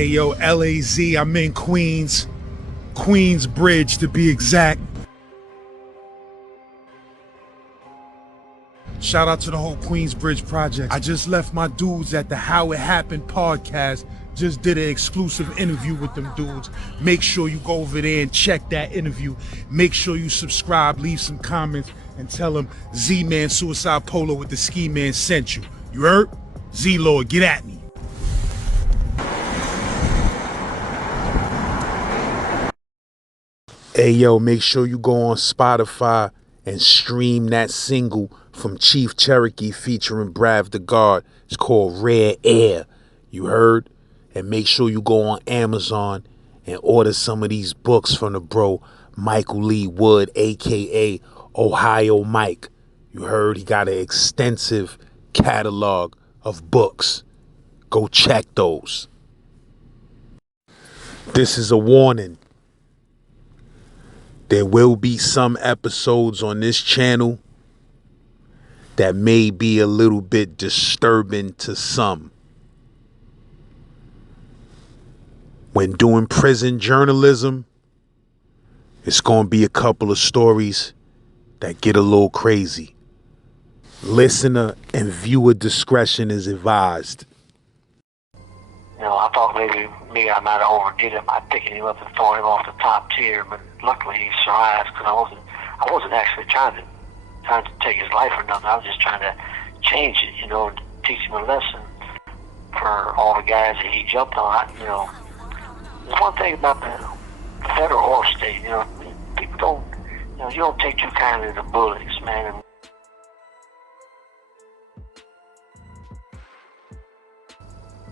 Hey yo, LAZ, I'm in Queens. Queens Bridge to be exact. Shout out to the whole Queensbridge project. I just left my dudes at the How It Happened podcast. Just did an exclusive interview with them dudes. Make sure you go over there and check that interview. Make sure you subscribe, leave some comments, and tell them Z-Man Suicide Polo with the Ski Man sent you. You heard? Z-Lord, get at me. Hey yo, make sure you go on Spotify and stream that single from Chief Cherokee featuring Brav the Guard. It's called Rare Air. You heard? And make sure you go on Amazon and order some of these books from the bro Michael Lee Wood, aka Ohio Mike. You heard? He got an extensive catalog of books. Go check those. This is a warning. There will be some episodes on this channel that may be a little bit disturbing to some. When doing prison journalism, it's going to be a couple of stories that get a little crazy. Listener and viewer discretion is advised. You know, I thought maybe I might have overdid it by picking him up and throwing him off the top tier, but luckily he survived because I wasn't actually trying to take his life or nothing. I was just trying to change it, you know, and teach him a lesson for all the guys that he jumped on. You know, there's one thing about the federal or state, you know, people don't, you know, you don't take too kindly to bullies, man. And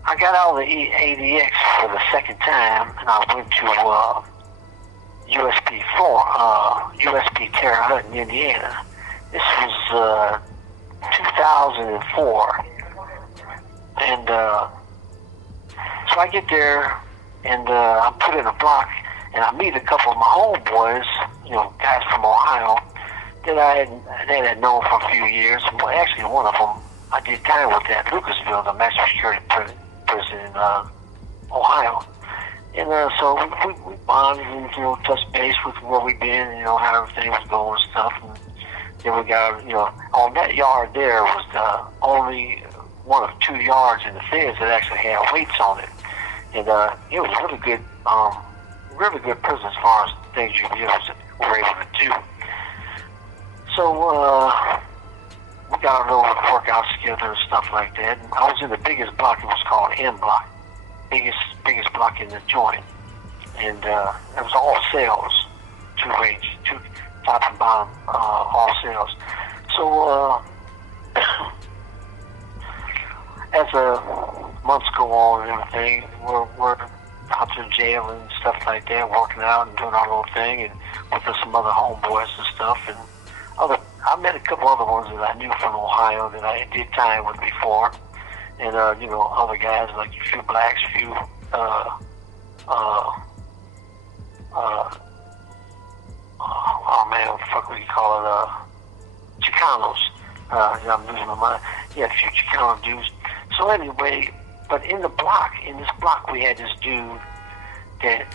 I got out of the ADX for the second time, and I went to USP Terre Haute in Indiana. This was 2004, and so I get there, and I'm put in a block, and I meet a couple of my homeboys, you know, guys from Ohio that I had known for a few years. Well, actually, one of them I did time with at Lucasville, the maximum security prison in Ohio. And so we bonded and, you know, touched base with where we've been, you know, how everything was going and stuff. And then we got, you know, on that yard there was the only one of 2 yards in the fence that actually had weights on it. And it was really good prison as far as things you were able to do. So we got our little workouts together and stuff like that. And I was in the biggest block. It was called M block, biggest block in the joint, and it was all cells, 2 top and bottom, all cells. So as the months go on and everything, we're out to jail and stuff like that, working out and doing our little thing, and with some other homeboys and stuff, and I met a couple other ones that I knew from Ohio that I did time with before, and you know, other guys, like a few blacks, a few oh man, what the fuck would you call it, Chicanos. I'm losing my mind. Yeah, a few Chicano dudes. So anyway, but in this block we had this dude that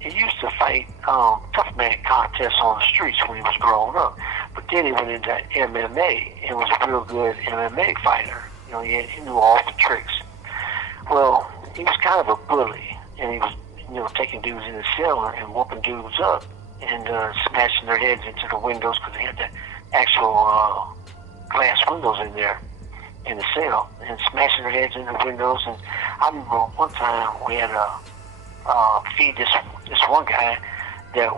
he used to fight tough man contests on the streets when he was growing up. But then he went into MMA and was a real good MMA fighter. You know, he knew all the tricks. Well, he was kind of a bully, and he was, you know, taking dudes in the cell and whooping dudes up and smashing their heads into the windows because they had the actual glass windows in there in the cell, and smashing their heads in the windows. And I remember one time we had to feed this one guy that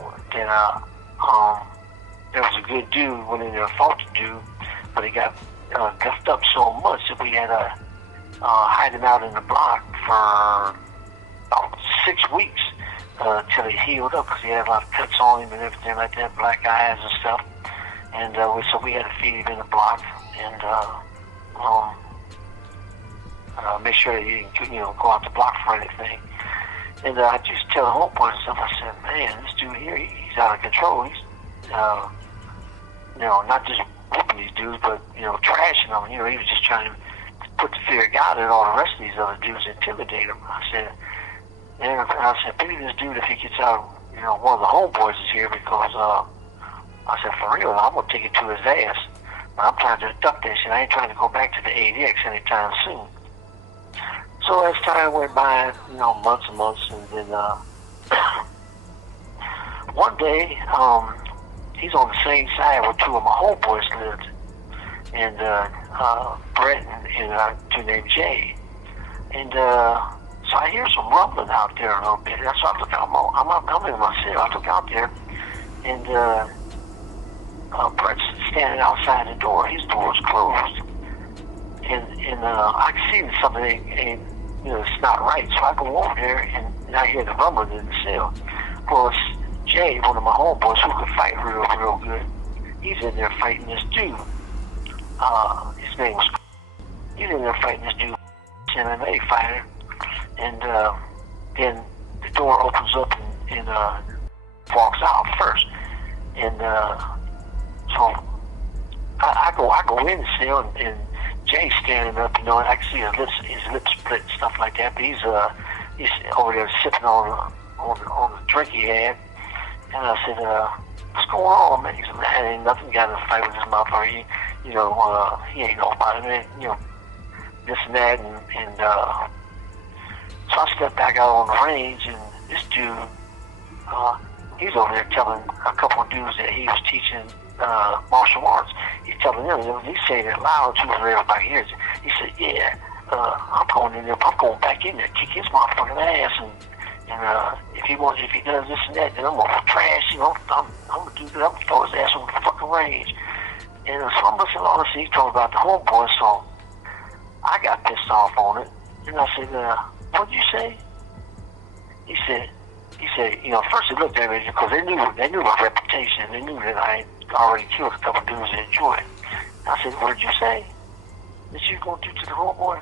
was a good dude, went in there and fought the dude, but he got guffed up so much that we had to hide him out in the block for about 6 weeks till he healed up, because he had a lot of cuts on him and everything like that, black eyes and stuff. And so we had to feed him in the block and make sure that he didn't, you know, go out the block for anything. And I just tell the homeboys and stuff, I said, man, this dude here, he's out of control. He's, you know, not just whooping these dudes, but, you know, trashing them. You know, he was just trying to put the fear of God in all the rest of these other dudes, intimidate them. I said, maybe this dude, if he gets out, one of the homeboys is here because, I said, for real, I'm going to take it to his ass. But I'm trying to duck that shit. I ain't trying to go back to the ADX anytime soon. So as time went by, months and months, and then one day, he's on the same side where two of my homeboys lived, and Brett and a dude named Jay. And so I hear some rumbling out there a little bit. And so I look out, I'm in my cell. I look out there, and Brett's standing outside the door. His door is closed, and I can see that something ain't it's not right. So I go over there, and I hear the rumbling in the cell. Well, it's Jay, one of my homeboys who could fight real good. He's in there fighting this dude. His name was. He's in there fighting this dude, MMA fighter, and then the door opens up and walks out first, and so I go in the cell, and Jay's standing up. I can see his lips split and stuff like that. But he's over there sipping on the drink he had, and I said, "What's going on, man?" He said, "Man, ain't nothing. Got in a fight with his motherfucker. He ain't nobody, man. This and that, and so I stepped back out on the range, and this dude, he's over there telling a couple of dudes that he was teaching martial arts. He's telling them, he's saying it loud too for everybody hears it. He said, "Yeah, I'm going in there. I'm going back in there, kick his motherfucking ass, and if he does this and that, then I'm gonna trash him. I'm gonna do that. I'm gonna throw his ass over the fucking range." And so I'm listening to all this. He told about the homeboy, so I got pissed off on it, and I said, "What'd you say?" He said, first he looked at me because they knew my reputation. They knew that I already killed a couple dudes that enjoyed it. I said, "What did you say? That you gonna do to the homeboy?"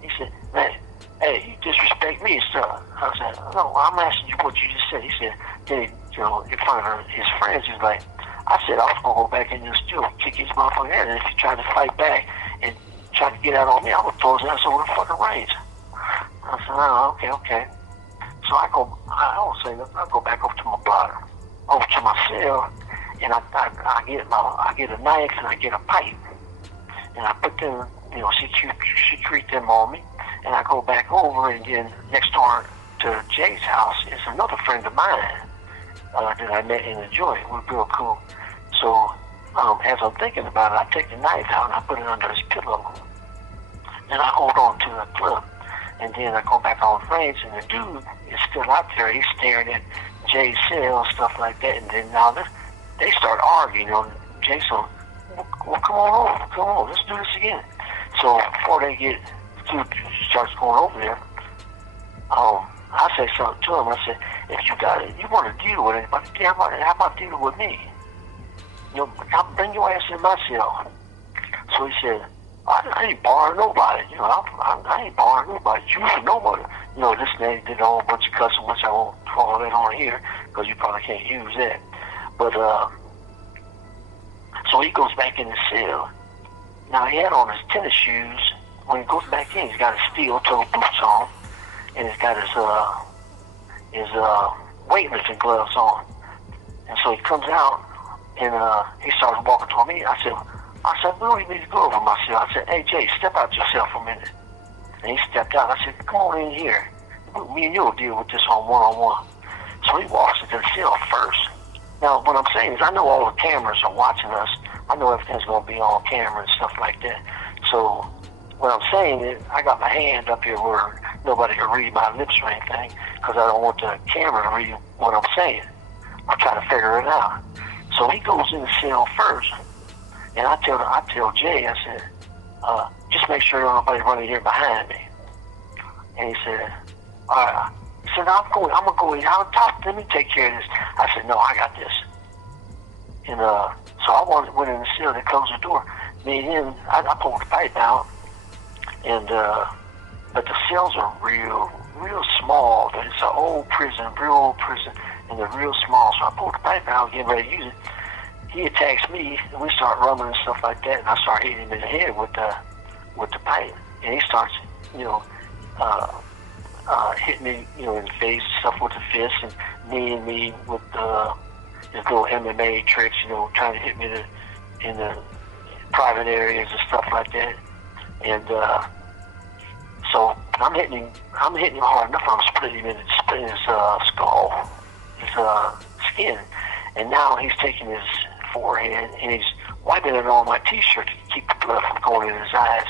He said, "Man, hey, you disrespect me and stuff." I said, "No, I'm asking you what you just said." He said, then in front of his friends, he's like, "I said I was gonna go back in there still, kick his motherfucking ass, and if he tried to fight back and try to get out on me, I'm gonna throw his ass over the fucking range." I said, "Oh, okay." So I don't say nothing. I go back over to my blotter, over to my cell, and I get a knife and I get a pipe, and I put them, secrete them on me, and I go back over, and then next door to Jay's house is another friend of mine that I met in the joint. We're real cool. So as I'm thinking about it, I take the knife out and I put it under his pillow, and I hold on to the clip. And then I go back on the range, and the dude is still out there. He's staring at Jay's cell and stuff like that. And then now they start arguing. Jay said, "Well, come on, let's do this again." So before they starts going over there, I say something to him. I said, "If you want to deal with it, but how about dealing with me? I'll bring your ass in my cell." So he said, I ain't barring nobody. I ain't barring nobody. You should nobody. This man did a whole bunch of cussing, which I won't call that on here because you probably can't use that. But so he goes back in the cell. Now he had on his tennis shoes. When he goes back in, he's got his steel-toe boots on, and he's got his weightlifting gloves on. And so he comes out, and he starts walking toward me. I said, "We don't even need to go over my cell." I said, "Hey, Jay, step out yourself for a minute." And he stepped out. I said, "Come on in here. Me and you will deal with this on one-on-one." So he walks into the cell first. Now, what I'm saying is I know all the cameras are watching us. I know everything's going to be on camera and stuff like that. So what I'm saying is I got my hand up here where nobody can read my lips or anything because I don't want the camera to read what I'm saying. I'm trying to figure it out. So he goes in the cell first. And I tell Jay, I said, "Just make sure there's nobody running here behind me." And he said, "All right." He said, I'm gonna go in on top. Let me take care of this." I said, "No, I got this." And so I went in the cell. They closed the door. Me and him, I pulled the pipe out, and but the cells are real small. It's an old prison, real old prison, and they're real small. So I pulled the pipe out, getting ready to use it. He attacks me, and we start rumbling and stuff like that, and I start hitting him in the head with the pipe. and he starts, you know, uh, hitting me, you know, in the face, stuff with the fist, and kneeing me with his little MMA tricks, you know, trying to hit me in the private areas and stuff like that. And so I'm hitting him hard enough. I'm splitting his skull, his skin, and now he's taking his forehead and he's wiping it on my t-shirt to keep the blood from going in his eyes.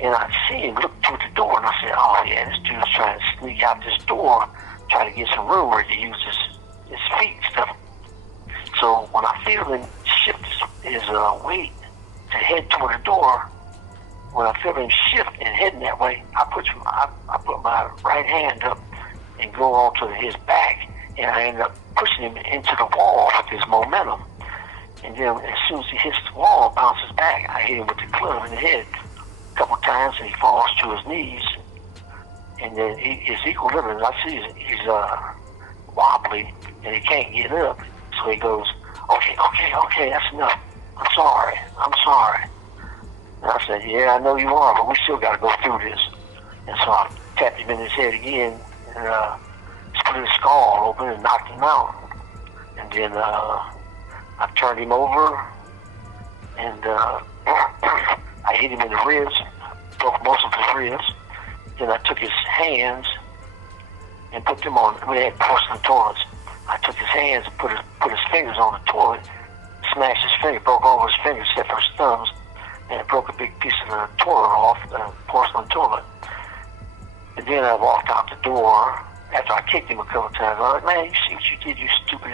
And I see him look through the door, and I said, "Oh yeah, this dude's trying to sneak out this door, try to get some room where he can use his feet and stuff." So when I feel him shift his weight to head toward the door, when I feel him shift and heading that way, I put my right hand up and go onto his back, and I end up pushing him into the wall with his momentum. And then as soon as he hits the wall, bounces back, I hit him with the club in the head a couple times, and he falls to his knees. And then his equilibrium, I see he's wobbly, and he can't get up. So he goes, okay, that's enough. I'm sorry. And I said, yeah, I know you are, but we still got to go through this. And so I tapped him in his head again and split his skull open and knocked him out. And then I turned him over and I hit him in the ribs, broke most of his ribs. Then I took his hands and put them on. We had porcelain toilets. I took his hands and put his fingers on the toilet, smashed his finger, broke all his fingers except for his thumbs, and it broke a big piece of the toilet off, the porcelain toilet. And then I walked out the door after I kicked him a couple times. I was like, man, you see what you did, you stupid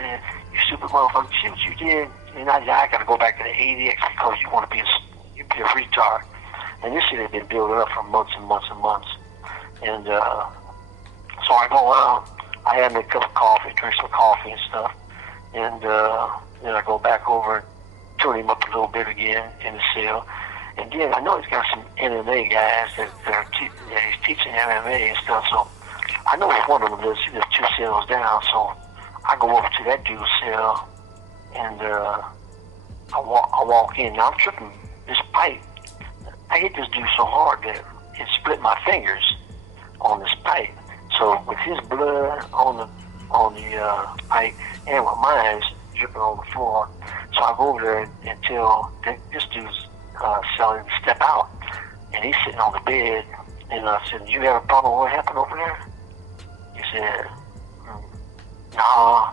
motherfucker, you see what you did? And I got to go back to the ADX because you want to be a retard. And this shit had been building up for months and months and months. And so I go out, I had me a cup of coffee, drink some coffee and stuff. And then I go back over and tune him up a little bit again in the cell. And then I know he's got some MMA guys that he's teaching MMA and stuff. So I know where one of them lives. He lives 2 cells down. So I go over to that dude's cell and I walk in. Now I'm tripping this pipe. I hit this dude so hard that it split my fingers on this pipe. So with his blood on the pipe and with mine dripping on the floor, so I go over there and tell this dude's selling to step out, and he's sitting on the bed. And I said, "You have a problem with what happened over there?" He said, "Nah."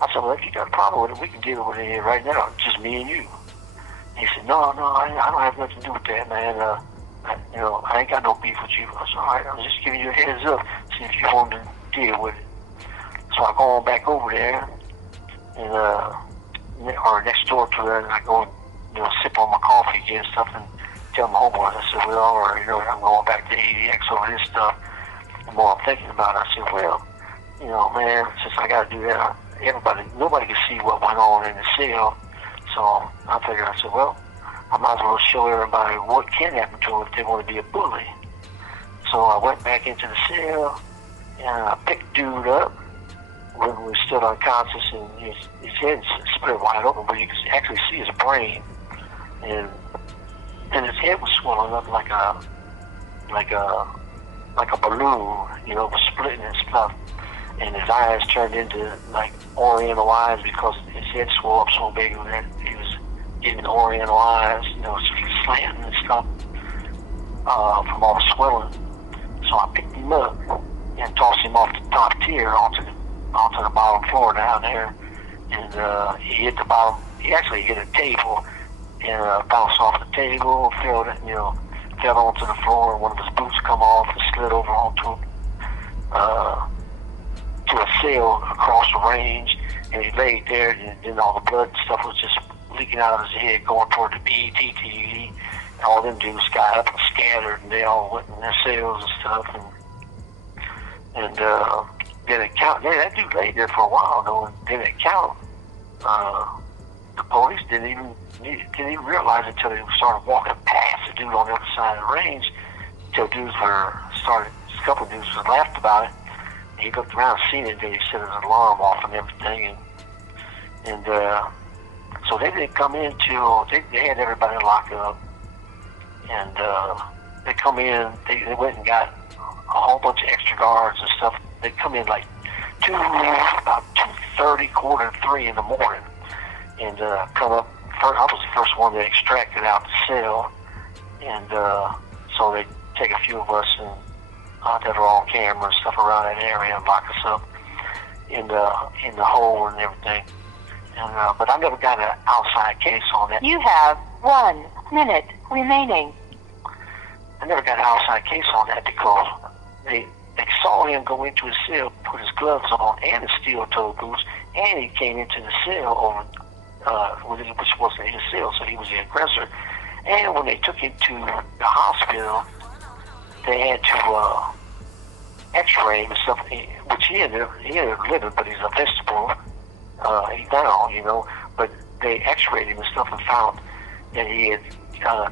I said, "Well, if you got a problem with it, we can deal with it right now, just me and you." He said, "No, I don't have nothing to do with that, man. I ain't got no beef with you." I said, "All right, I'm just giving you a heads up, see if you want to deal with it." So I go on back over there, and or next door to that, and I go and sip on my coffee again and stuff, and tell my homeboys. I said, "Well, or I'm going back to ADX over this stuff." The more I'm thinking about it, I said, "Well, man, since I got to do that, nobody can see what went on in the cell." So I figured, I said, well, I might as well show everybody what can happen to them if they want to be a bully. So I went back into the cell, and I picked dude up when we was still unconscious, and his head split wide open, but you could actually see his brain, and his head was swollen up like a balloon, was splitting and stuff. And his eyes turned into like oriental eyes because his head swelled up so big that he was getting oriental eyes, slanting and stuff from all the swelling. So I picked him up and tossed him off the top tier onto the bottom floor down there. And he hit the bottom. He actually hit a table and bounced off the table, fell onto the floor. One of his boots come off and slid over onto to a cell across the range, and he laid there, and then all the blood and stuff was just leaking out of his head, going toward the BET TV, and all them dudes got up and scattered, and they all went in their cells and stuff, and then it count. That dude laid there for a while though, and then it count. The police didn't even realize it until they started walking past the dude on the other side of the range, until a couple of dudes laughed about it. He looked around, seen it, then he set his alarm off and everything, and so they didn't come in till they had everybody locked up, and they come in, they went and got a whole bunch of extra guards and stuff. They come in like about 2:30, 2:45 in the morning, and come up. I was the first one that extracted out the cell, and so they take a few of us and that are on camera and stuff around that area and lock us up in the hole and everything. And but I never got an outside case on that. You have 1 minute remaining. I never got an outside case on that because they saw him go into his cell, put his gloves on and his steel-toed boots, and he came into the cell over, which wasn't his cell, so he was the aggressor. And when they took him to the hospital, they had to X-ray him and stuff, which he ended up living, but he's a vegetable. He's down, you know. But they X-rayed him and stuff and found that he had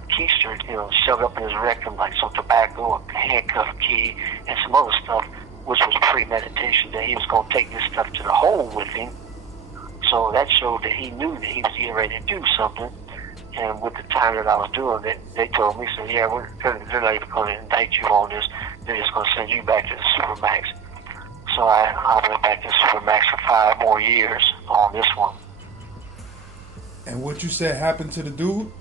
keistered, you know, shoved up in his rectum like some tobacco, a handcuff key, and some other stuff, which was premeditation, that he was going to take this stuff to the hole with him. So that showed that he knew that he was getting ready to do something. And with the time that I was doing it, they told me, so yeah, they're not even going to indict you on this. They're just going to send you back to the Supermax. So I went back to Supermax for 5 more years on this one. And what you said happened to the dude?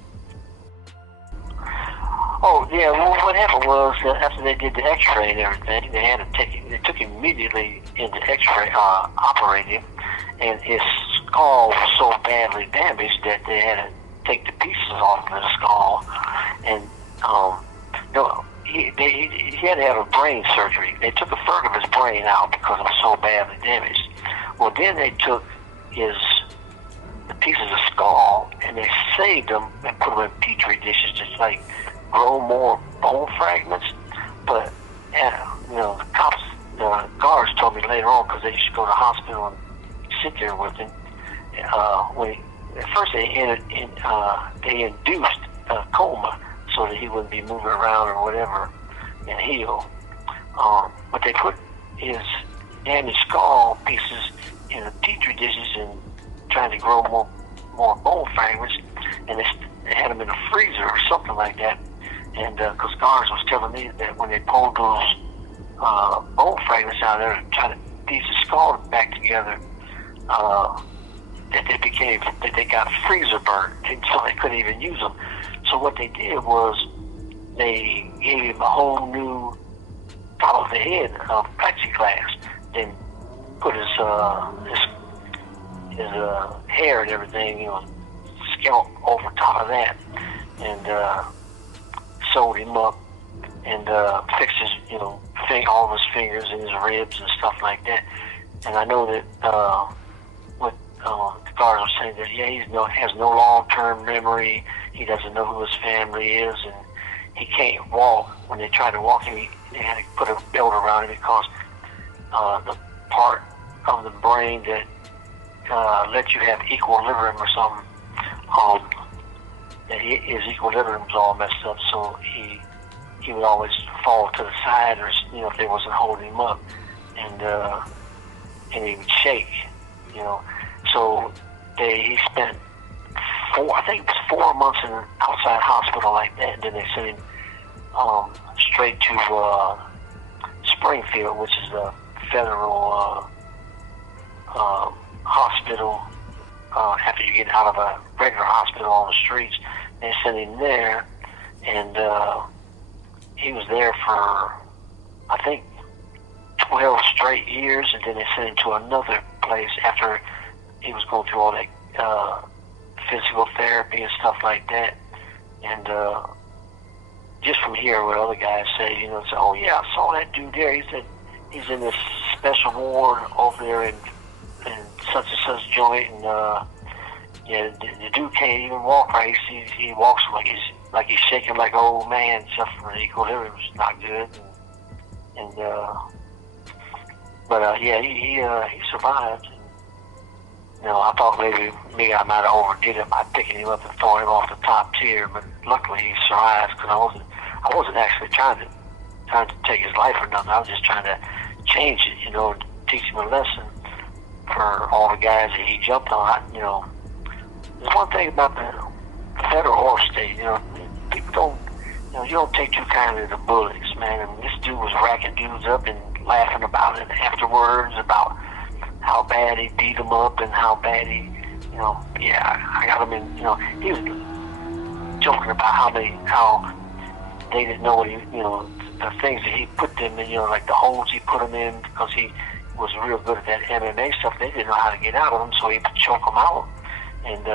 Oh yeah, well what happened was that after they did the X-ray and everything, they had to they took him immediately into X-ray, operating, and his skull was so badly damaged that they had to take the pieces off of the skull, and you know, he had to have a brain surgery. They took a third of his brain out because it was so badly damaged. Well, then they took the pieces of skull and they saved them and put them in petri dishes to like grow more bone fragments. But you know, the guards told me later on, because they used to go to the hospital and sit there with him. At first they induced a coma so that he wouldn't be moving around or whatever and heal. But they put his damaged skull pieces in the petri dishes and trying to grow more bone fragments, and they had them in a freezer or something like that. And because guards was telling me that when they pulled those bone fragments out there and tried to piece the skull back together, that they got freezer burnt, and so they couldn't even use them. So what they did was they gave him a whole new top of the head of plexiglass, then put his hair and everything, you know, scalp over top of that, and sewed him up and fixed his, you know, all of his fingers and his ribs and stuff like that. And I know that what the guards were saying, that yeah, he has no long-term memory. He doesn't know who his family is, and he can't walk. When they tried to walk him, they had to put a belt around him because the part of the brain that lets you have equilibrium or something, that his equilibrium was all messed up, so he would always fall to the side, or you know, if they wasn't holding him up, and he would shake, you know. So he spent I think it was 4 months in an outside hospital like that, and then they sent him straight to Springfield, which is a federal hospital. After you get out of a regular hospital on the streets, they sent him there, and he was there for, I think, 12 straight years, and then they sent him to another place after he was going through all that physical therapy and stuff like that. And just from hearing what other guys say, you know, say, oh yeah, I saw that dude there. He said he's in this special ward over there in such and such joint, and yeah, the dude can't even walk right. He walks like he's shaking like an old man. Stuff from the equilibrium is not good, and but yeah, he survived. You know, I thought maybe I might have overdid it by picking him up and throwing him off the top tier, but luckily he survived, because I wasn't actually trying to take his life or nothing. I was just trying to change it, you know, teach him a lesson for all the guys that he jumped on. You know, there's one thing about the federal or state, you know, people don't you don't take too kindly to bullies, man. And this dude was racking dudes up and laughing about it afterwards, about how bad he beat him up and how bad he, yeah, I got him in, he was joking about how they didn't know what the things that he put them in, like the holes he put them in, because he was real good at that MMA stuff. They didn't know how to get out of them, so he would choke them out and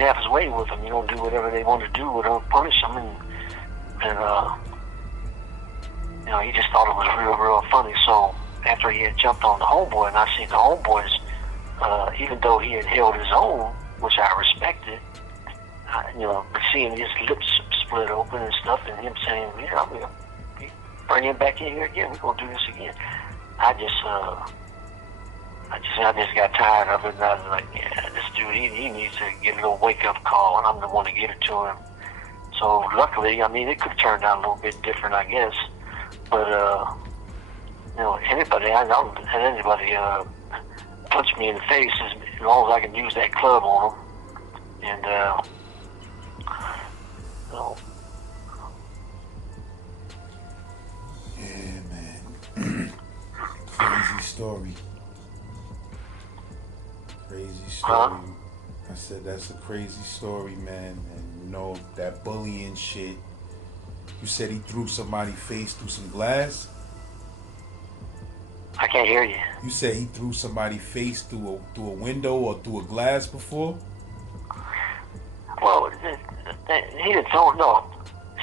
have his way with them. Do whatever they want to do with them, punish them, and he just thought it was real, real funny. So after he had jumped on the homeboy, and I seen the homeboys, even though he had held his own, which I respected, seeing his lips split open and stuff, and him saying, "Yeah, I'm gonna bring him back in here again. We're gonna do this again." I just got tired of it, and I was like, "Yeah, this dude, he needs to get a little wake up call, and I'm the one to give it to him." So luckily, I mean, it could have turned out a little bit different, I guess. But anybody I know, had anybody punch me in the face, as long as I can use that club on them, and Yeah, man. Crazy story. Crazy story. I said that's a crazy story, man. And that bullying shit. You said he threw somebody's face through some glass? I can't hear you. You said he threw somebody's face through a window or through a glass before? Well, he didn't throw, no.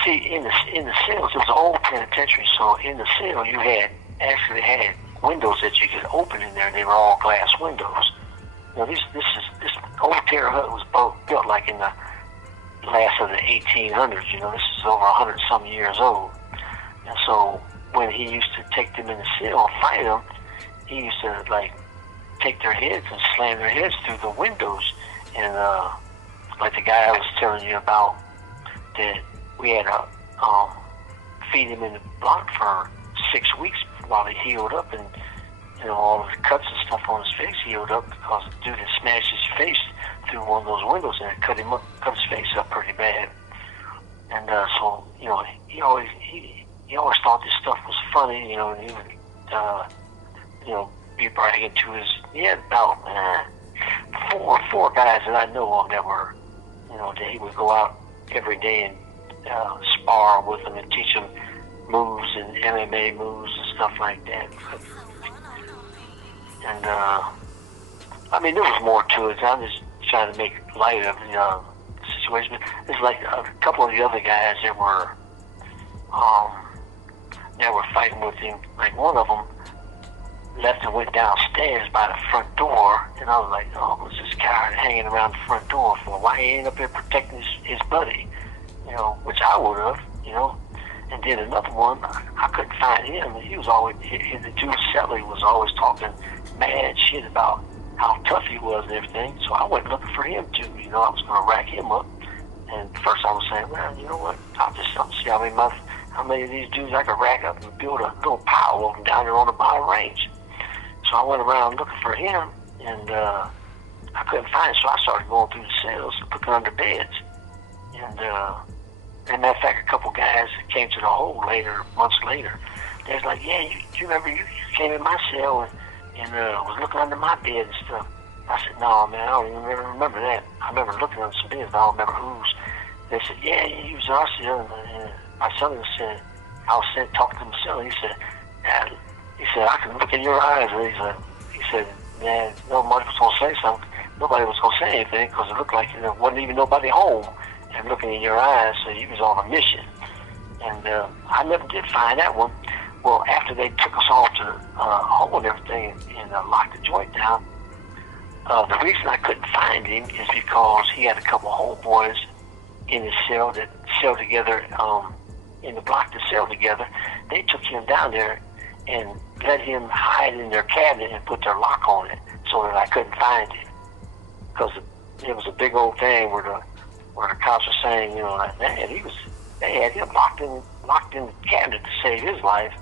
See, in the cells, it was an old penitentiary, so in the cell you actually had windows that you could open in there, and they were all glass windows. This old terror hut was built like in the last of the 1800s. This is over 100 some years old. And so when he used to take them in the cell and fight them, he used to take their heads and slam their heads through the windows. And like the guy I was telling you about, that we had to feed him in the block for 6 weeks while he healed up, and all of the cuts and stuff on his face healed up because the dude had smashed his face through one of those windows, and it cut his face up pretty bad. And so he always thought this stuff was funny, and he would be bragging to he had about four guys that I know of that were, that he would go out every day and spar with them and teach them moves and MMA moves and stuff like that. And I mean, there was more to it. I'm just trying to make light of the situation. But there's like a couple of the other guys that were fighting with him. Like one of them left and went downstairs by the front door, and I was like, "Oh, what's this guy hanging around the front door for? Why he ain't up there protecting his buddy?" Which I would have, And then another one, I couldn't find him. He was always, the dude Sally was always talking mad shit about how tough he was and everything. So I went looking for him too. I was going to rack him up. And first I was saying, well, you know what? I'll just see how many of these dudes I could rack up and build a little pile of them down there on the bottom range. So I went around looking for him, and I couldn't find him. So I started going through the cells, looking under beds. And as a matter of fact, a couple guys that came to the hole months later, they was like, "Yeah, you remember you came in my cell and was looking under my bed and stuff." I said, "No, man, I don't even remember that. I remember looking under some beds, but I don't remember whose." They said, "Yeah, you was in our cell." And my son said, I was talking to my son. He said, "I can look in your eyes." And he said, "Man, nobody was gonna say something. Nobody was gonna say anything because it looked like there wasn't even nobody home." And looking in your eyes, so he was on a mission. And I never did find that one. Well, after they took us all to home and everything and locked the joint down, the reason I couldn't find him is because he had a couple of homeboys in his cell that cell together, in the block to cell together. They took him down there and let him hide in their cabinet and put their lock on it so that I couldn't find him. Because it was a big old thing where the cops were saying, like, man, they had him locked in the cabinet to save his life.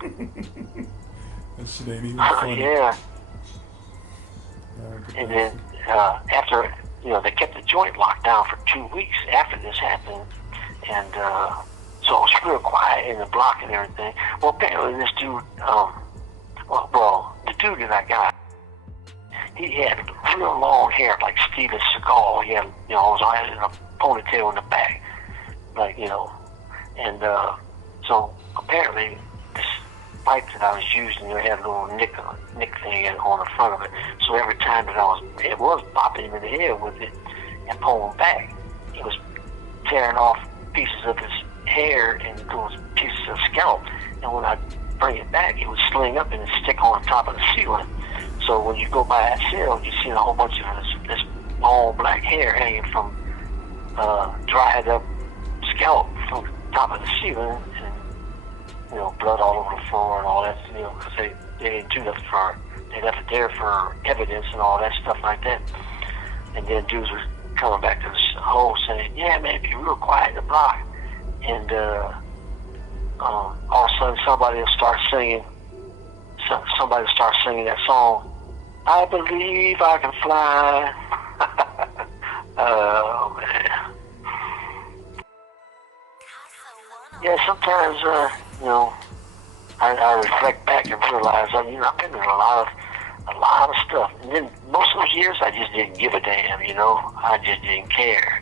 That shit ain't even funny. Yeah. And then after they kept the joint locked down for 2 weeks after this happened, and so it was real quiet in the block and everything. Well, apparently this dude, the dude that I got, he had real long hair like Steven Seagal. He had, it was all in a ponytail in the back, and so apparently this pipe that I was using, it had a little nick thing on the front of it. So every time that it was popping him in the head with it and pulling back, it was tearing off pieces of his hair and those pieces of scalp. And when I bring it back, it would sling up and stick on top of the ceiling. So when you go by that cell, you see a whole bunch of this long black hair hanging from dried up scalp from the top of the ceiling, and blood all over the floor and all that, because they didn't do nothing they left it there for evidence and all that stuff like that. And then dudes were coming back to the hole saying, yeah, man, be real quiet in the block. And all of a sudden somebody will start singing that song, I believe I can fly. Oh, man. Yeah, sometimes, I reflect back and realize, I've been through a lot of stuff. And then most of those years, I just didn't give a damn, I just didn't care.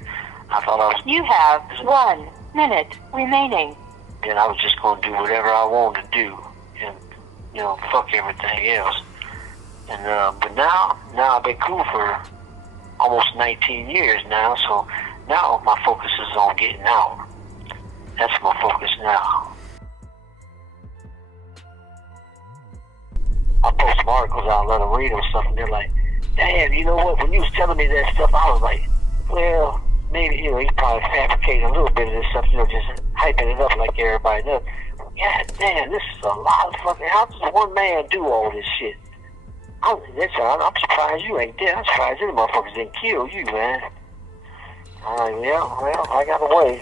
I thought I was... You have 1 minute remaining. And I was just going to do whatever I wanted to do. And, fuck everything else. And, but now I've been cool for almost 19 years now, so now my focus is on getting out. That's my focus now. I post some articles out, let them read them and stuff, and they're like, damn, you know what, when you was telling me that stuff, I was like, well, maybe, he's probably fabricating a little bit of this stuff, just hyping it up like everybody does. God damn, this is a lot of fucking, how does one man do all this shit? I'm surprised you ain't dead. I'm surprised any motherfuckers didn't kill you, man. I'm like, yeah, well, I got away.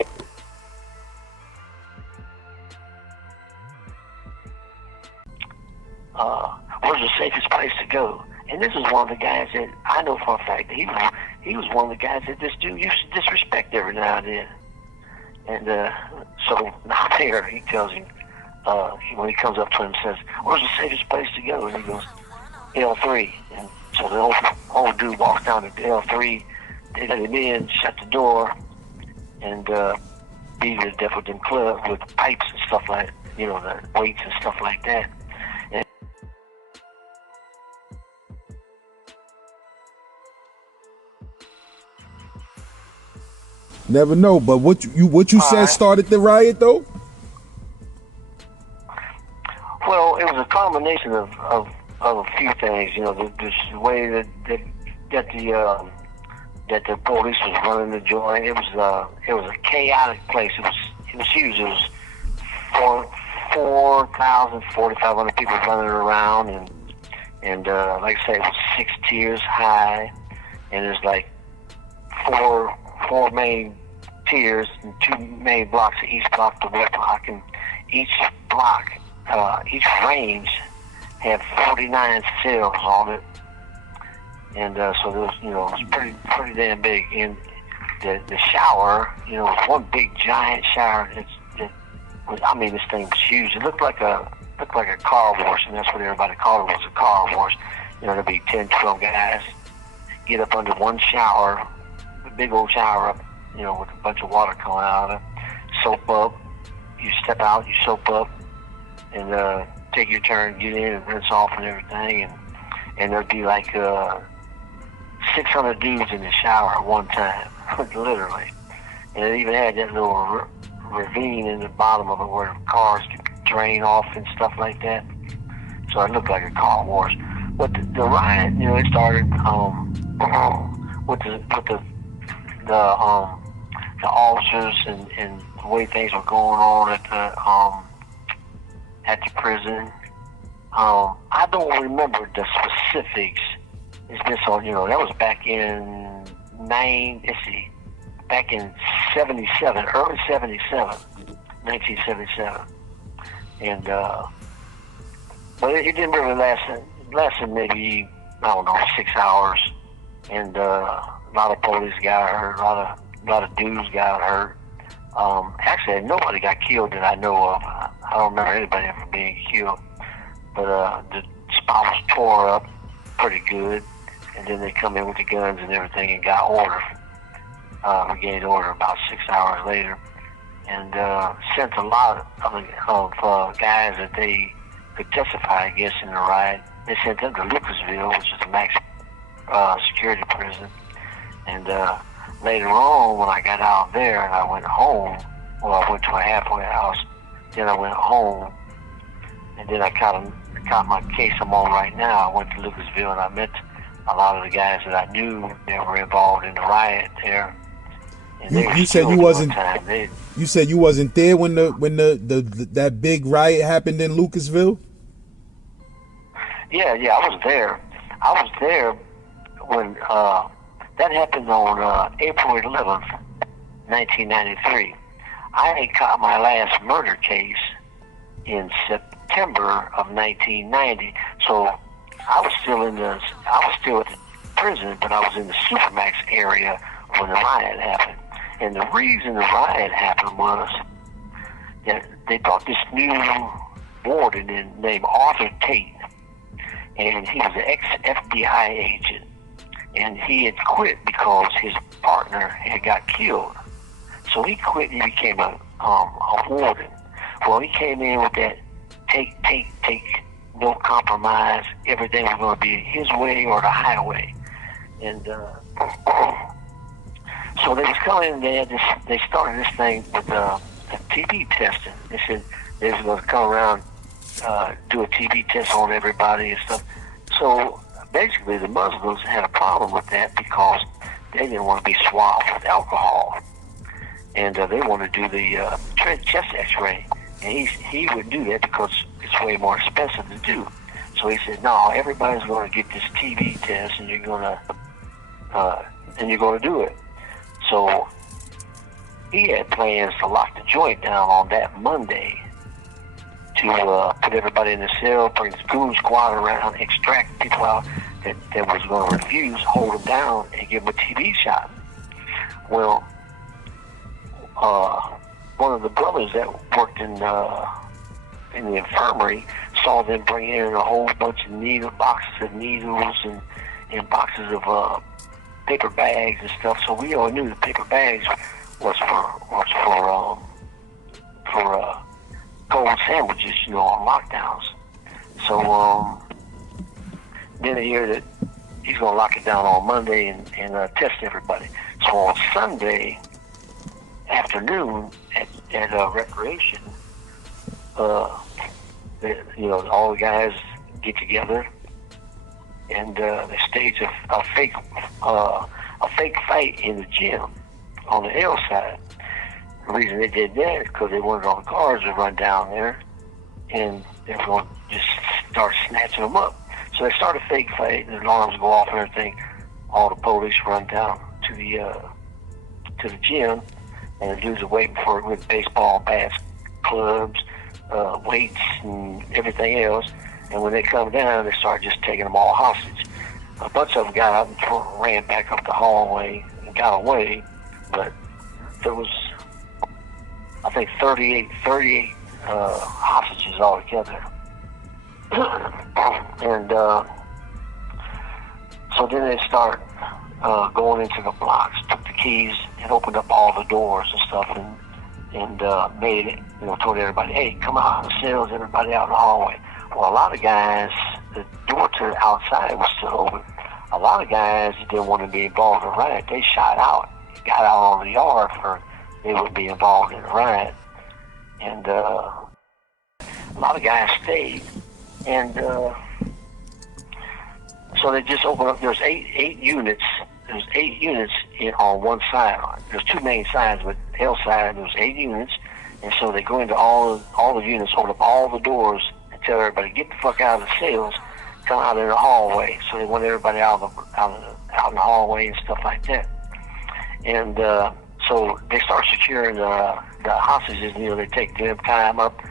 Where's the safest place to go? And this is one of the guys that I know for a fact that he was one of the guys that this dude used to disrespect every now and then. And so now there, he tells him, when he comes up to him, says, where's the safest place to go? And he goes, L3. And so the old dude walks down to L3, they let him in, shut the door, and beat him to death with them clubs, with pipes and stuff like that, the weights and stuff like that. Never know, but what you said started the riot though? Well, it was a combination of a few things. The way that the police was running the joint. It was a chaotic place. It was huge. It was 4,500 people running around, and like I say, it was 6 tiers high, and there's like four main tiers and 2 main blocks, each block the west block, and each block, each range had 49 cells on it, and so there was, it was pretty damn big. And the shower, was one big giant shower. This thing was huge. It looked like a car wash, and that's what everybody called it, was a car wash. There'd be 10, 12 guys get up under one shower, a big old shower up, with a bunch of water coming out of it. Soap up. You step out, you soap up, and take your turn, get in and rinse off and everything. And there'd be like 600 dudes in the shower at one time, literally. And it even had that little ravine in the bottom of it where cars could drain off and stuff like that. So it looked like a car wash. But the riot, it started with the officers and the way things were going on at the prison. I don't remember the specifics. It's been so, that was back in back in 77, early 77, 1977. And, but it didn't really last lasted maybe, I don't know, 6 hours. And lot of police got hurt, a lot of dudes got hurt. Actually, nobody got killed that I know of. I don't remember anybody ever being killed. But the spot was tore up pretty good, and then they come in with the guns and everything and got order. Regained order about 6 hours later, and sent a lot of guys that they could testify against in the riot. They sent them to Lucasville, which is a max security prison. And later on, when I got out there and I went home, well, I went to a halfway house, then I went home, and then I caught my case I'm on right now. I went to Lucasville and I met a lot of the guys that I knew that were involved in the riot there. And you said you wasn't. You said you wasn't there when that big riot happened in Lucasville. Yeah, I was there. I was there when that happened on April 11th, 1993. I had caught my last murder case in September of 1990. So I was still at the prison, but I was in the Supermax area when the riot happened. And the reason the riot happened was that they brought this new warden in named Arthur Tate, and he was an ex-FBI agent, and he had quit because his partner had got killed. So he quit and he became a warden. Well, he came in with that take, no compromise, everything was going to be his way or the highway. And so they was coming in there, they started this thing with TB testing. They said they was going to come around, do a TB test on everybody and stuff. So basically the Muslims had a problem with that because they didn't want to be swabbed with alcohol. And they wanted to do the chest x-ray. And he wouldn't do that because it's way more expensive to do. So he said, no, everybody's going to get this TB test and you're going to do it. So he had plans to lock the joint down on that Monday to put everybody in the cell, bring the goon squad around, extract people out that was going to refuse, hold them down, and give them a TB shot. Well, one of the brothers that worked in the infirmary saw them bring in a whole bunch of boxes of needles and boxes of paper bags and stuff. So we all knew the paper bags was for cold sandwiches, on lockdowns. So then they hear that he's going to lock it down on Monday and test everybody. So on Sunday afternoon at recreation, all the guys get together and they stage a fake fight in the gym on the L side. The reason they did that is because they wanted all the cars to run down there, and they were going to just start snatching them up. So they start a fake fight, and the alarms go off and everything. All the police run down to the gym, and the dudes are waiting for it with baseball bats, clubs, weights, and everything else. And when they come down, they start just taking them all hostage. A bunch of them got up and ran back up the hallway and got away, but there was, I think, 38 hostages altogether. And so then they start going into the blocks, took the keys and opened up all the doors and stuff, and made it, told everybody, hey, come out of the cells, everybody out in the hallway. Well, a lot of guys, the door to the outside was still open. A lot of guys didn't want to be involved in the riot. They got out on the yard for they would be involved in the riot. And a lot of guys stayed. And so they just opened up. There's eight units. There's 8 units on one side. There's 2 main sides, but the L side, there's 8 units. And so they go into all the units, open up all the doors, and tell everybody, get the fuck out of the cells, come out in the hallway. So they want everybody out in the hallway and stuff like that. And so they start securing the hostages. They take them, tie them up,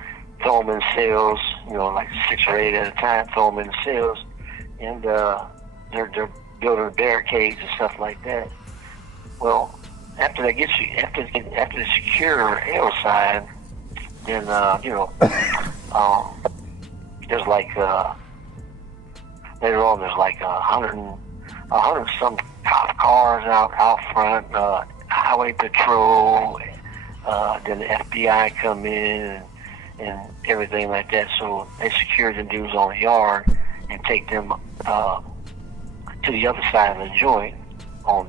throw them in cells, like 6 or 8 at a time, throw them in the cells. And they're building barricades and stuff like that. Well, after they secure L side, then there's like later on there's like a hundred some cop cars out front, highway patrol, then the FBI come in and everything like that. So they secure the dudes on the yard and take them to the other side of the joint on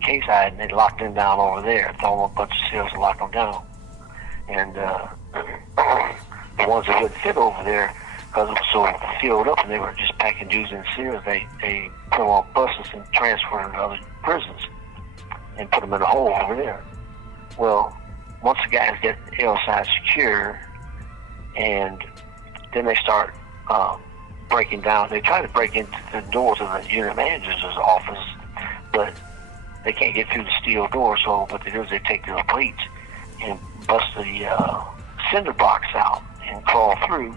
K side, and they lock them down over there. Throw them a bunch of cells and lock them down. And the ones that wouldn't fit over there, because it was so filled up and they were just packing dudes in cells, they put them on buses and transfer them to other prisons and put them in a hole over there. Well, once the guys get L side secure, and then they start breaking down. They try to break into the doors of the unit manager's office, but they can't get through the steel door. So what they do is they take their plates and bust the cinder blocks out and crawl through.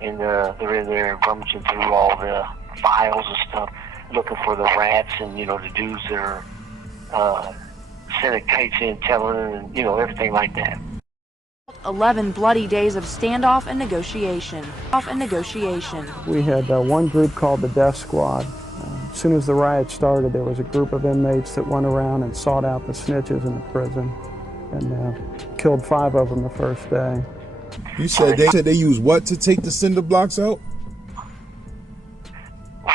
And they're in there rummaging through all the files and stuff, looking for the rats and, the dudes that are sending kites in, telling, and, everything like that. 11 bloody days of standoff and negotiation. We had one group called the Death Squad. As soon as the riot started, there was a group of inmates that went around and sought out the snitches in the prison, and killed 5 of them the first day. You said they used what to take the cinder blocks out?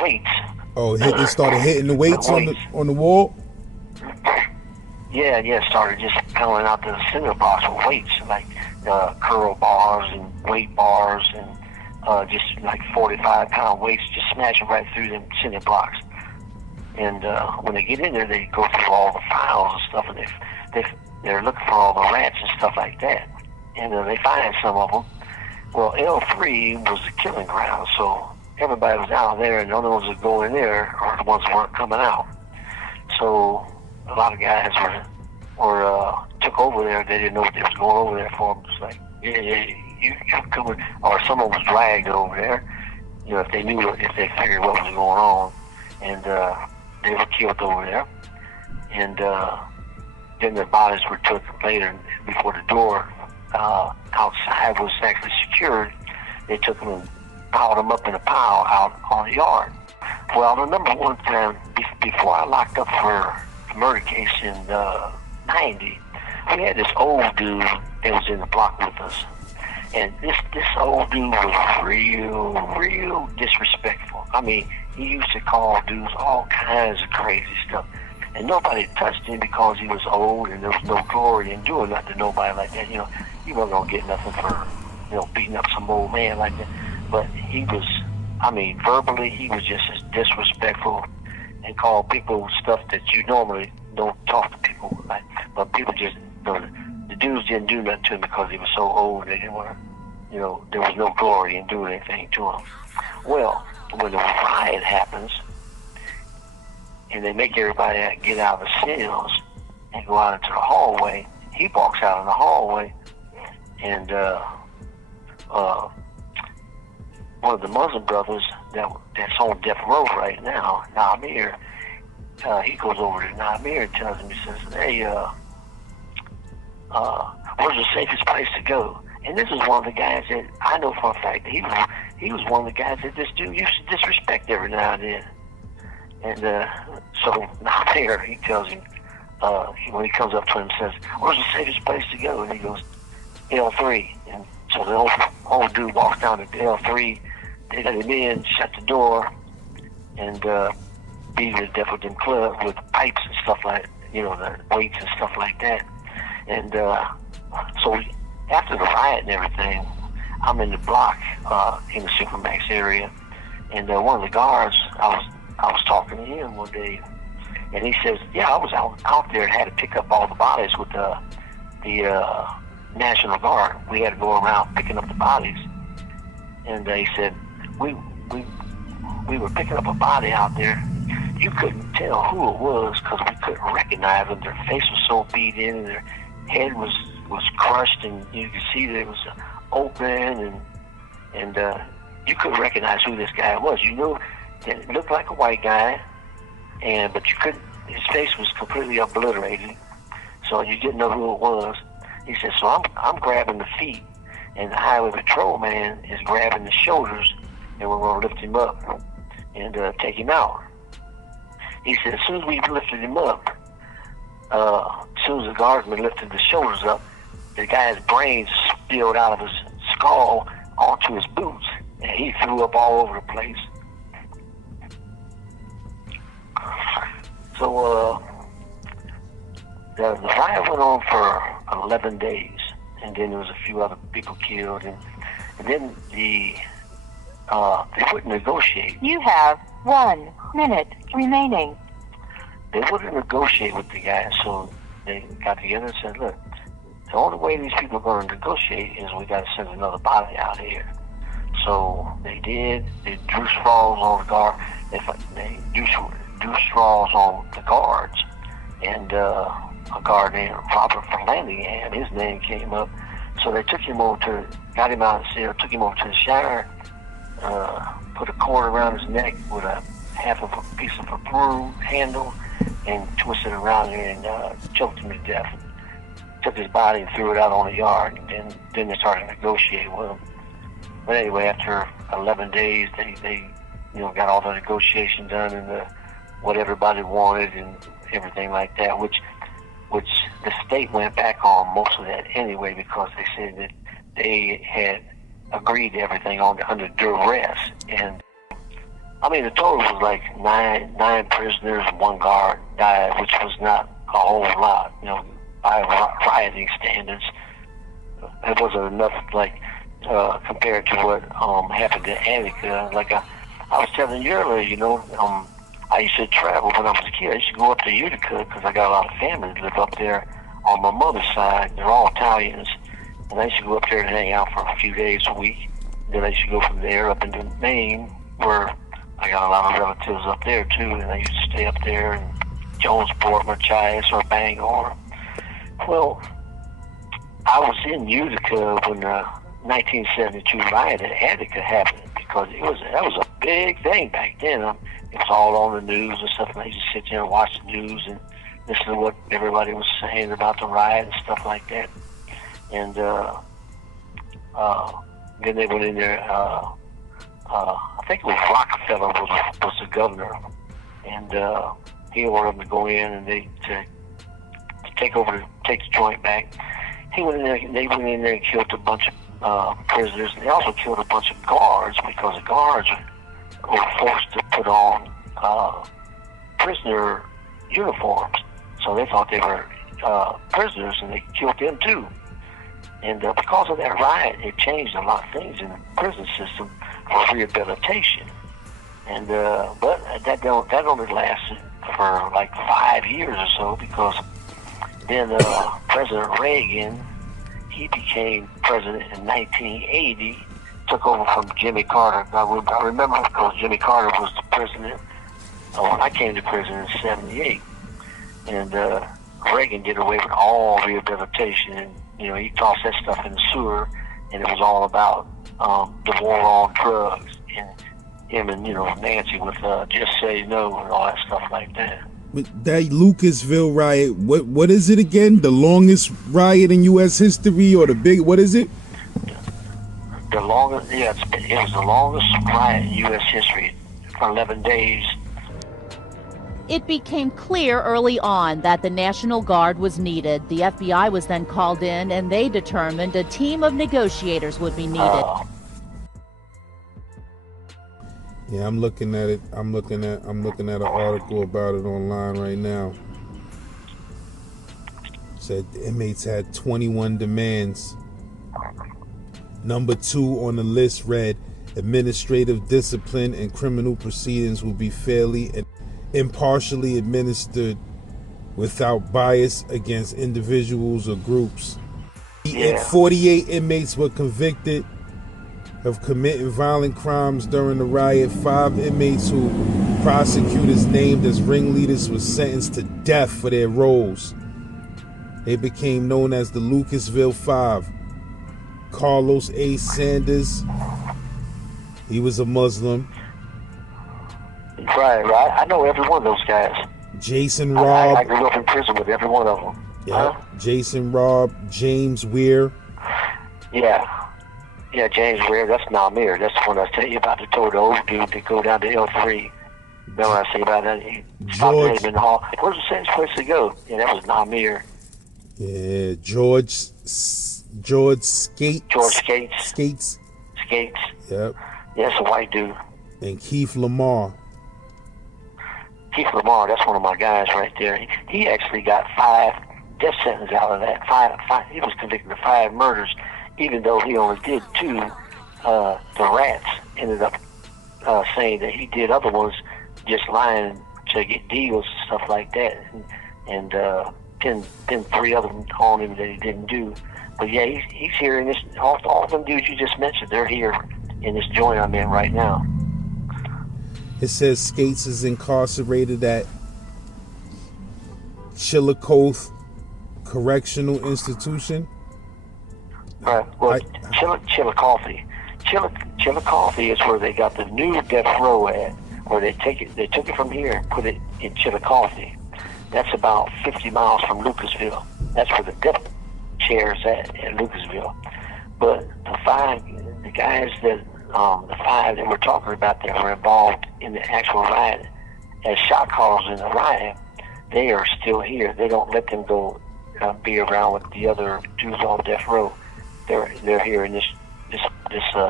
Weights. Oh, they started hitting the weights on the wall? Yeah, started just peddling out the cinder blocks with weights, like curl bars and weight bars and just like 45-pound weights, just smashing right through them cinder blocks. And when they get in there, they go through all the files and stuff, and they're looking for all the rats and stuff like that. And they find some of them. Well, L3 was the killing ground, so everybody was out there, and the only ones that go in there are the ones that weren't coming out. So a lot of guys were took over there. They didn't know what they was going over there for. It was like, yeah, you come, or someone was dragged over there. If they figured what was going on, and they were killed over there. And then their bodies were took later before the door outside was actually secured. They took them and piled them up in a pile out on the yard. Well, I remember one time before I locked up for a murder case in 90, we had this old dude that was in the block with us. And this old dude was real disrespectful. I mean, he used to call dudes all kinds of crazy stuff. And nobody touched him because he was old and there was no glory in doing nothing to nobody like that. He wasn't going to get nothing for, beating up some old man like that. But he was, verbally, he was just as disrespectful and called people stuff that you normally don't talk to people like. But people just, the dudes didn't do nothing to him because he was so old. They didn't want to, there was no glory in doing anything to him. Well, when the riot happens, and they make everybody get out of the cells and go out into the hallway, he walks out in the hallway, and one of the Muslim brothers that's on death row right now, Namir, he goes over to Namir and tells him, he says, hey, where's the safest place to go? And this is one of the guys that I know for a fact that he was one of the guys that this dude used to disrespect every now and then. And so Namir, he tells him, when he comes up to him, says, where's the safest place to go? And he goes, L3. And so the old dude walks down to L3, they let him in, shut the door, and beat the death with them clubs with pipes and stuff like, the weights and stuff like that. And so after the riot and everything, I'm in the block in the Supermax area, and one of the guards, I was talking to him one day, and he says, yeah, I was out there and had to pick up all the bodies with the National Guard. We had to go around picking up the bodies. And he said, we were picking up a body out there. You couldn't tell who it was because we couldn't recognize them. Their face was so beat in and their head was crushed, and you could see that it was open, and you couldn't recognize who this guy was. You knew that it looked like a white guy, but you couldn't. his face was completely obliterated, so you didn't know who it was. He said, so I'm grabbing the feet, and the highway patrol man is grabbing the shoulders, and we're going to lift him up and take him out. He said, as soon as we lifted him up, as soon as the guardsman lifted the shoulders up, the guy's brains spilled out of his skull onto his boots, and he threw up all over the place. So the riot went on for 11 days, and then there was a few other people killed, and then they wouldn't negotiate. You have 1 minute remaining. They wouldn't negotiate with the guys, so they got together and said, look, the only way these people are going to negotiate is we got to send another body out here. So they did. They drew straws on the guard. They drew straws on the guards, and a guard named Robert Flannagan, his name came up. So they took him over got him out of the cell, took him over to the shower, put a cord around his neck with a half of a piece of a broom handle, and twisted around there and choked him to death. Took his body and threw it out on the yard, and then they started negotiating with him. But anyway, after 11 days, they got all the negotiation done and what everybody wanted and everything like that, which the state went back on most of that anyway, because they said that they had agreed to everything under duress. And I mean, the total was like nine prisoners and 1 guard died, which was not a whole lot, by rioting standards. It wasn't enough, compared to what happened in Attica. Like I was telling you earlier, I used to travel when I was a kid. I used to go up to Utica because I got a lot of family that live up there on my mother's side. They're all Italians. And I used to go up there and hang out for a few days a week. Then I used to go from there up into Maine, where I got a lot of relatives up there too. And I used to stay up there in Jonesport, Machias, or Bangor. Well, I was in Utica when the 1972 riot at Attica happened, because that was a big thing back then. It was all on the news and stuff, and I used to sit there and watch the news and listen to what everybody was saying about the riot and stuff like that. And then they went in there. I think it was Rockefeller was the governor, and he ordered them to go in and to take the joint back. He went in there. They went in there and killed a bunch of prisoners. And they also killed a bunch of guards, because the guards were forced to put on prisoner uniforms. So they thought they were prisoners, and they killed them too. And because of that riot, it changed a lot of things in the prison system for rehabilitation. And but that only lasted for like 5 years or so, because then President Reagan, he became president in 1980, took over from Jimmy Carter. I remember because Jimmy Carter was the president when I came to prison in 78. And Reagan did away with all rehabilitation, and he tossed that stuff in the sewer, and it was all about the war on drugs, and him and Nancy with Just Say No and all that stuff like that. That Lucasville riot, what is it again? The longest riot in U.S. history, or the big? What is it? The longest, it was the longest riot in U.S. history for 11 days. It became clear early on that the National Guard was needed. The FBI was then called in, and they determined a team of negotiators would be needed. Yeah, I'm looking at it. I'm looking at an article about it online right now. It said the inmates had 21 demands. Number 2 on the list read, administrative discipline and criminal proceedings will be fairly and impartially administered without bias against individuals or groups. 48 inmates were convicted of committing violent crimes during the riot. 5 inmates who prosecutors named as ringleaders were sentenced to death for their roles. They became known as the Lucasville Five. Carlos A. Sanders, he was a Muslim. Right. I know every one of those guys. Jason I Robb. grew up in prison with every one of them. Yeah. Jason Robb, James Weir. Yeah. Yeah, James Weir, that's Namir. That's the one I was telling you about, that told the old dude to go down to L3. Remember I say about that? He stopped him in the hall. Where's the safest place to go? Yeah, that was Namir. Yeah, George Skates. George Skates. Skates. Skates. Yep. Yeah, that's a white dude. And Keith Lamar. Keith Lamar, that's one of my guys right there. He actually got 5 death sentences out of that. Five. He was convicted of 5 murders, even though he only did 2. The rats ended up saying that he did other ones, just lying to get deals and stuff like that, and then 3 other them on him that he didn't do. But yeah, he's here in this. All of them dudes you just mentioned, they're here in this joint I'm in right now. It says Skates is incarcerated at Chillicothe Correctional Institution. Right. Well, Chillicothe. Chillicothe is where they got the new death row at, where they took it from here and put it in Chillicothe. That's about 50 miles from Lucasville. That's where the death chair is at Lucasville. But the guys that the 5 that we're talking about that were involved in the actual riot as shot callers in the riot, they are still here. They don't let them go be around with the other dudes on death row. They're here in this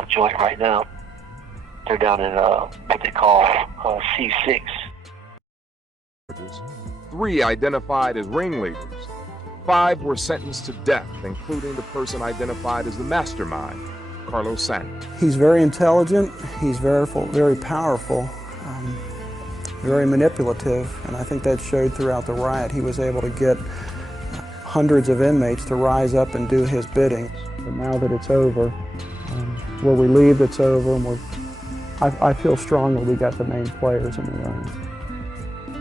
joint right now. They're down in what they call C6. 3 identified as ringleaders. 5 were sentenced to death, including the person identified as the mastermind, Carlos Santos. He's very intelligent, he's very powerful, very manipulative, and I think that showed throughout the riot. He was able to get hundreds of inmates to rise up and do his bidding. But now that it's over, we're relieved it's over, and I feel strongly we got the main players in the room.